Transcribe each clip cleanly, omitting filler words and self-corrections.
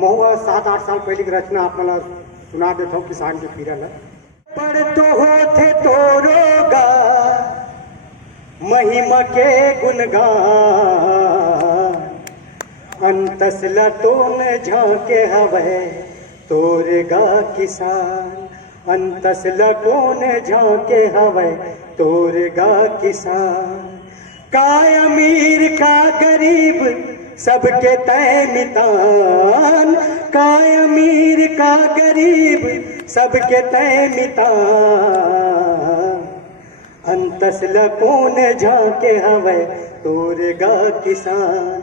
महुआ 7-8 साल पहले की रचना आप मला सुना देता हूँ किसान के पीरल है। पर तो होते तोरोगा महिमा के गुणगान, अंतस लटोन झांके हवे तोरगा किसान, अंतस लटोन झांके हवे तोरगा किसान। का अमीर का गरीब सबके तय मितान, का अमीर का गरीब सबके तय मितान, अंतस लकोन झांके हवे तोरगा किसान,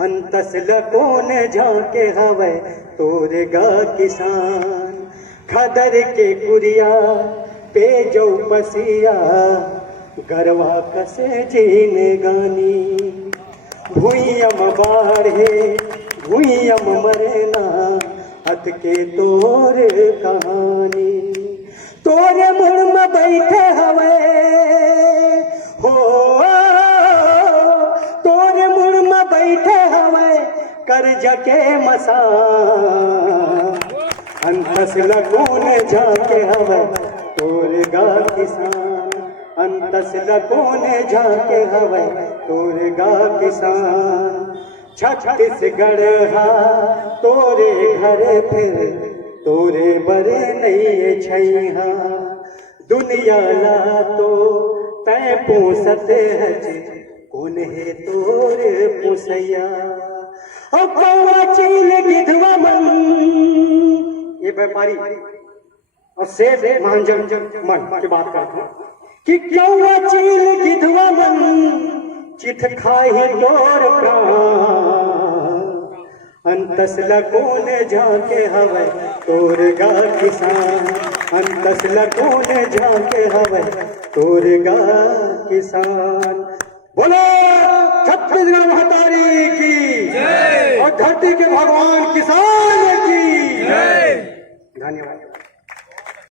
अंतस लकोन झांके हवे तोरगा किसान। खदर के कुरिया पे जो पसिया गरवा कसे जीने गानी, भूयम बाढ़े भूयम मरना हत के तोर कहानी। तोरे मुड़ में बैठे हवे हो, तोरे मुड़ में बैठे हवे कर्ज के मसान, अंतस लकोन झांके हवे तोरगा किसान, अंतस लकोन झांके हवे तोरगा किसान। छत्तीसगढ़ हा तोरे घर फिर तोरे बरे नहीं छैहा, दुनिया ला तो तय पोसत हज कौन है तोरे पोसैया। और कौवा चील गिधवा मन, ये व्यापारी और शेर महाजन मन की बात करता हूँ कि कौवा चील गिधवा मन चित खाई तोर प्राण, अंतस लकोन झांके हवे तोरगा किसान, अंतस लकोन झांके हवे तोरगा किसान। बोलो छत्तीसगढ़ महतारी की जय और धरती के भगवान किसान की जय। धन्यवाद।